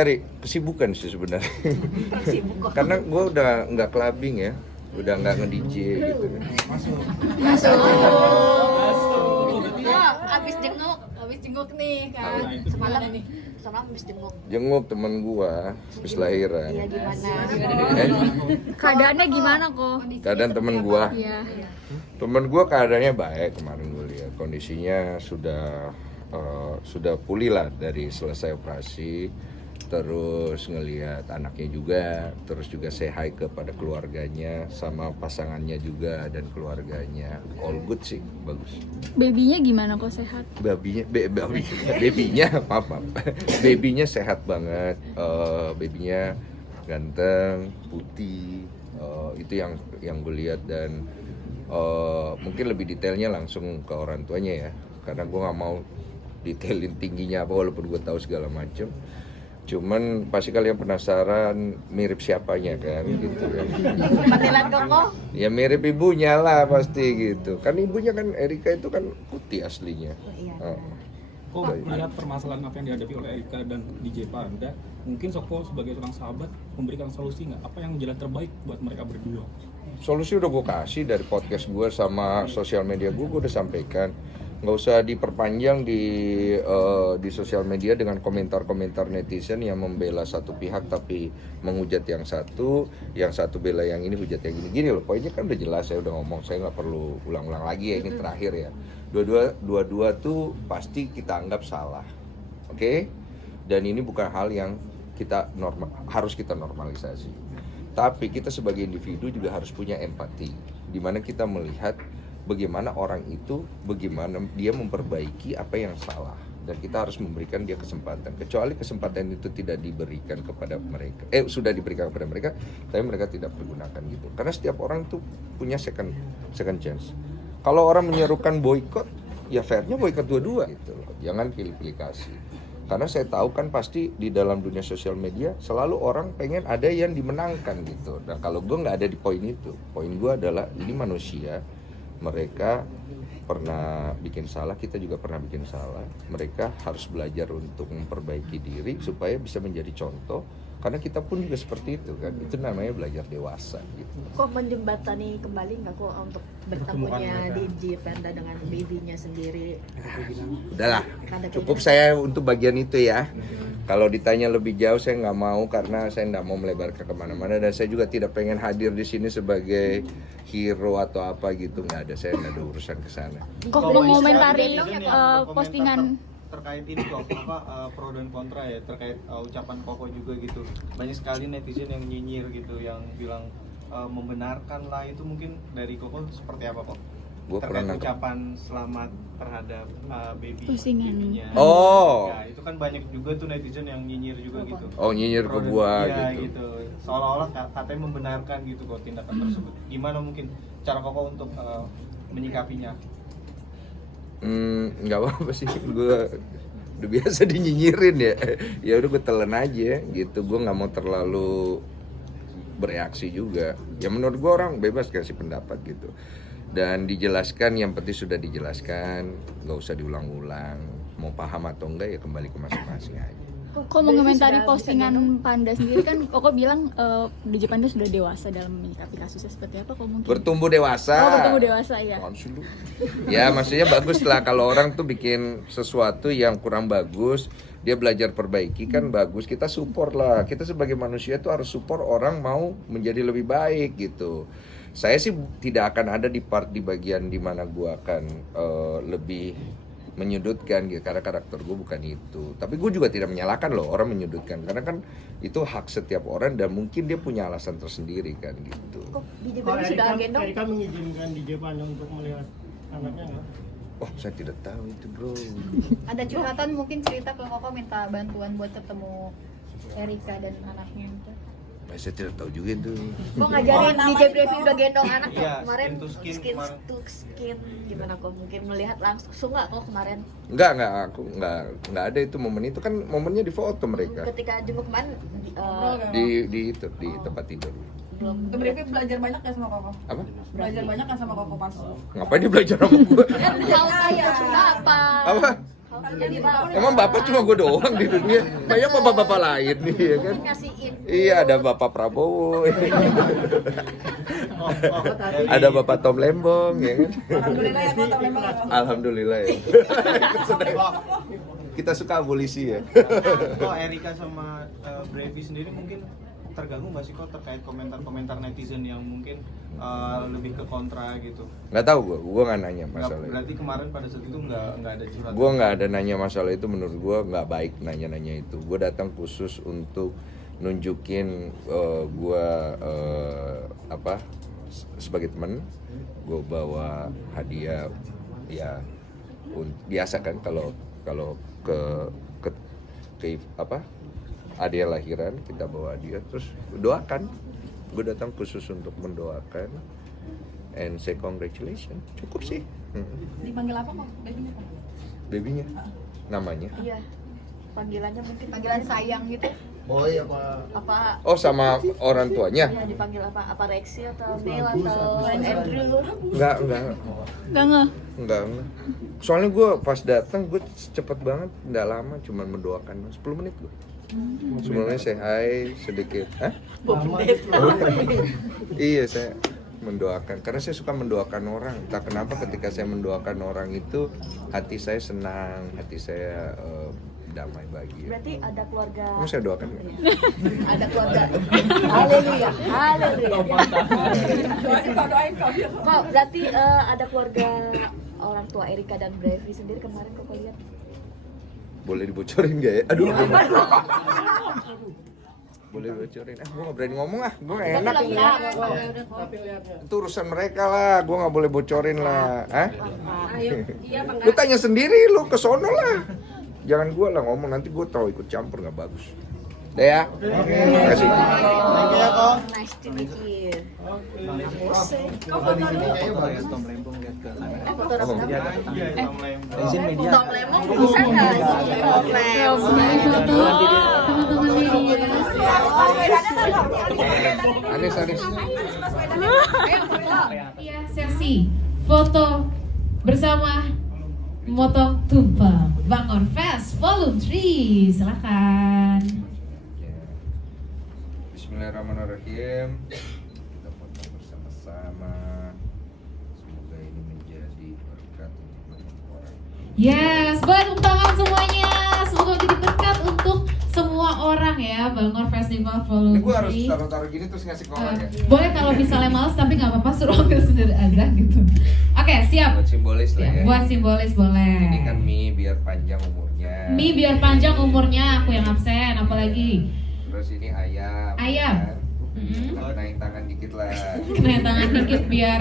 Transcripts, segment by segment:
Cari kesibukan sih sebenarnya. Sibuk kok. Karena gue udah nggak clubbing ya, udah nggak nge-DJ gitu. Masuk. Oh, abis jenguk nih kan. Semalam abis jenguk. Jenguk temen gue, habis lahiran. Iya gimana? Keadaannya gimana kok? Keadaan temen gue, Iya. temen gue keadaannya baik kemarin gue lihat. Kondisinya sudah pulih lah dari selesai operasi. Terus ngelihat anaknya juga, terus juga say hi kepada keluarganya, sama pasangannya juga dan keluarganya. All good sih, bagus. Babynya gimana kok, sehat? Babynya, maaf. Babynya sehat banget. Babynya ganteng, putih. Itu yang gue lihat dan mungkin lebih detailnya langsung ke orang tuanya ya, karena gue nggak mau detailin tingginya apa walaupun gue tahu segala macem. Cuman pasti kalian penasaran mirip siapanya kan gitu kan. Panggilan Koko? Ya mirip ibunya lah pasti gitu. Kan ibunya kan Erika itu kan putih aslinya. Iya. Kok melihat permasalahan apa yang dihadapi oleh Erika dan DJ Panda, mungkin Soko sebagai seorang sahabat memberikan solusi nggak? Apa yang jalan terbaik buat mereka berdua? Solusi udah gue kasih dari podcast gue sama sosial media gue udah sampaikan. Nggak usah diperpanjang di sosial media dengan komentar-komentar netizen yang membela satu pihak tapi menghujat yang satu bela yang ini, hujat yang gini loh. Poinnya kan udah jelas, saya udah ngomong, saya nggak perlu ulang-ulang lagi ya, ini terakhir ya. Dua-dua tuh pasti kita anggap salah, oke? Dan ini bukan hal yang harus kita normalisasi. Tapi kita sebagai individu juga harus punya empati, di mana kita melihat bagaimana orang itu, bagaimana dia memperbaiki apa yang salah, dan kita harus memberikan dia kesempatan. Kecuali kesempatan itu tidak diberikan kepada mereka, sudah diberikan kepada mereka, tapi mereka tidak pergunakan gitu. Karena setiap orang tuh punya second chance. Kalau orang menyerukan boykot, ya fairnya boykot dua-dua gitu loh. Jangan pilih-pilih kasih. Karena saya tahu kan pasti di dalam dunia sosial media selalu orang pengen ada yang dimenangkan gitu. Nah kalau gue nggak ada di poin itu, poin gue adalah ini manusia. Mereka pernah bikin salah, kita juga pernah bikin salah. Mereka harus belajar untuk memperbaiki diri supaya bisa menjadi contoh. Karena kita pun juga seperti itu kan. Itu namanya belajar dewasa gitu. Kok menjembatani kembali nggak kok untuk bertemunya DJ Panda dengan babynya sendiri? Udahlah, cukup saya untuk bagian itu ya. Kalau ditanya lebih jauh saya nggak mau, karena saya nggak mau melebar ke kemana-mana, dan saya juga tidak pengen hadir di sini sebagai hero atau apa gitu, nggak ada. Saya nggak ada urusan ke sana. Kok mengomentari postingan terkait ini kok pro dan kontra ya terkait ucapan Koko juga gitu. Banyak sekali netizen yang nyinyir gitu, yang bilang membenarkan lah. Itu mungkin dari Koko seperti apa kok? Terkait ucapan selamat terhadap babynya. Oh. Ya, itu kan banyak juga tuh netizen yang nyinyir juga gitu. Oh, nyinyir ke gua gitu. Seolah-olah katanya membenarkan gitu kok tindakan tersebut. Gimana mungkin cara Koko untuk menyikapinya? Nggak apa-apa sih, gue udah biasa dinyinyirin ya. Ya udah gue telan aja gitu. Gue nggak mau terlalu bereaksi juga. Ya menurut gue orang bebas kasih pendapat gitu. Dan dijelaskan, yang penting sudah dijelaskan, nggak usah diulang-ulang. Mau paham atau enggak ya kembali ke masing-masing aja. Kok mengomentari postingan Panda sendiri kan Koko bilang DJ Panda sudah dewasa dalam menyikapi kasusnya, seperti apa kok mungkin? Bertumbuh dewasa. Bertumbuh dewasa ya. Ya maksudnya bagus lah kalau orang tuh bikin sesuatu yang kurang bagus, dia belajar perbaiki kan bagus, kita support lah. Kita sebagai manusia tuh harus support orang mau menjadi lebih baik gitu. Saya sih tidak akan ada di bagian dimana gua akan lebih menyudutkan gitu, karena karakter gue bukan itu. Tapi gue juga tidak menyalahkan loh orang menyudutkan, karena kan itu hak setiap orang dan mungkin dia punya alasan tersendiri kan gitu. Kok DJ Panda sudah gendong? Erika mengizinkan DJ Panda untuk melihat anaknya nggak? Oh saya tidak tahu itu bro. Ada curhatan mungkin cerita ke Koko minta bantuan buat ketemu Erika dan anaknya itu. Saya tidak tahu juga itu. Kok ngajarin DJ Brevi udah gendong anak Iya, kemarin? skin to Skin gimana kok mungkin melihat langsung nggak kok kemarin? Enggak, aku enggak ada itu momen itu, kan momennya di foto mereka. Ketika jenguk kemarin Di tempat tidur. belum. Brevi belajar banyak ya sama Koko? Apa? Belajar banyak kan sama Koko pas? Ngapain dia belajar sama gue? Tahu kayak apa? Apa? Emang bapak cuma gue doang di dunia? Banyak bapak-bapak lain nih ya kan? Ngasihin. Iya, ada Bapak Prabowo, ada Bapak Tom Lembong, ya kan? Alhamdulillah ya, Tom Lembong. Alhamdulillah ya. Kita suka abolisi ya. Kok Erika sama Brevi sendiri mungkin terganggu nggak sih kok terkait komentar-komentar netizen yang mungkin lebih ke kontra gitu? Nggak tahu gue nggak nanya masalah itu. Berarti kemarin pada saat itu nggak ada curhat? Gue nggak ada nanya masalah itu, menurut gue nggak baik nanya-nanya itu. Gue datang khusus untuk nunjukin gue sebagai teman. Gue bawa hadiah ya biasa kan kalau ke hadiah lahiran kita bawa hadiah terus doakan. Gue datang khusus untuk mendoakan and say congratulations. Cukup sih. Dipanggil apa kok? Babynya apa? Babynya namanya. Iya. Panggilannya mungkin Panggilan sayang gitu. apa? Oh, sama orang tuanya? Iya, dipanggil apa? Apa Rexy atau Neil atau Andrew? Enggak. Nggak ngeh. Enggak. Soalnya gue pas datang gue cepet banget, nggak lama, cuman mendoakan 10 menit gue. Sebelumnya say hi sedikit. Hah? Iya, saya mendoakan karena saya suka mendoakan orang. Entah kenapa ketika saya mendoakan orang itu hati saya senang, hati saya damai bahagia. Berarti ada keluarga. Kamu saya doakan nggak? Ada keluarga. Haleluya. Doain kau. Kok berarti ada keluarga orang tua Erika dan Brevi sendiri kemarin kok lihat? Boleh dibocorin nggak ya? Aduh. Boleh dibocorin. Gue nggak berani ngomong gue nggak enak. Itu urusan mereka lah, gue nggak boleh bocorin lah. Lu tanya sendiri, lu kesono lah. Jangan gue lah ngomong, nanti gue tahu ikut campur nggak bagus. Udah ya. Terima kasih. Thank you ya kok. Nice to meet you. Kau foto dulu. Tom Lembong lihat ke kamera. Foto apa? Iya, Tom Lembong. Tom Lembong bisa nggak? Tom Lembong. Teman-teman media. Anis. Iya, sesi foto bersama Motong Tumpeng Bangor Fest Volume 3. Silakan. Bismillahirrahmanirrahim. Kita foto bersama-sama. Semoga ini menjadi berkat untuk banyak orang. Yes, boleh tepuk tangan semuanya. Semoga menjadi berkat untuk semua orang ya, Bangor Festival Ini Volume gue harus 3. taruh gini terus ngasih ke orang ya. Boleh kalau misalnya males tapi nggak apa-apa, suruh ambil sendiri aja gitu. Oke, siap. Buat simbolis lah ya. Buat simbolis boleh. Ini kan mie biar panjang umurnya. Mie biar panjang umurnya, aku yang absen, apalagi. Terus ini ayam. Ayam. Kan? Kenain tangan dikit lah. Kenain tangan dikit biar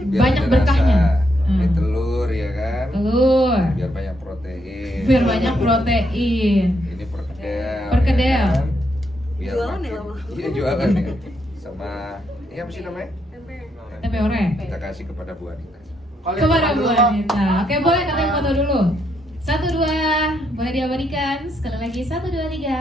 Biar banyak ada berkahnya. rasa. Ini telur ya kan. Telur. Biar banyak protein. Biar banyak protein. Ini perkedel. Perkedel. Ya kan? Biar Jualan makin- ya, Lama? Iya jualan ya. Sama ini apa sih namanya? Tempe orek. Kita kasih kepada Bu Anita. Kepada Bu Anita. Oke, boleh katanya foto dulu. 1, 2, boleh diabadikan. Sekali lagi 1, 2, 3.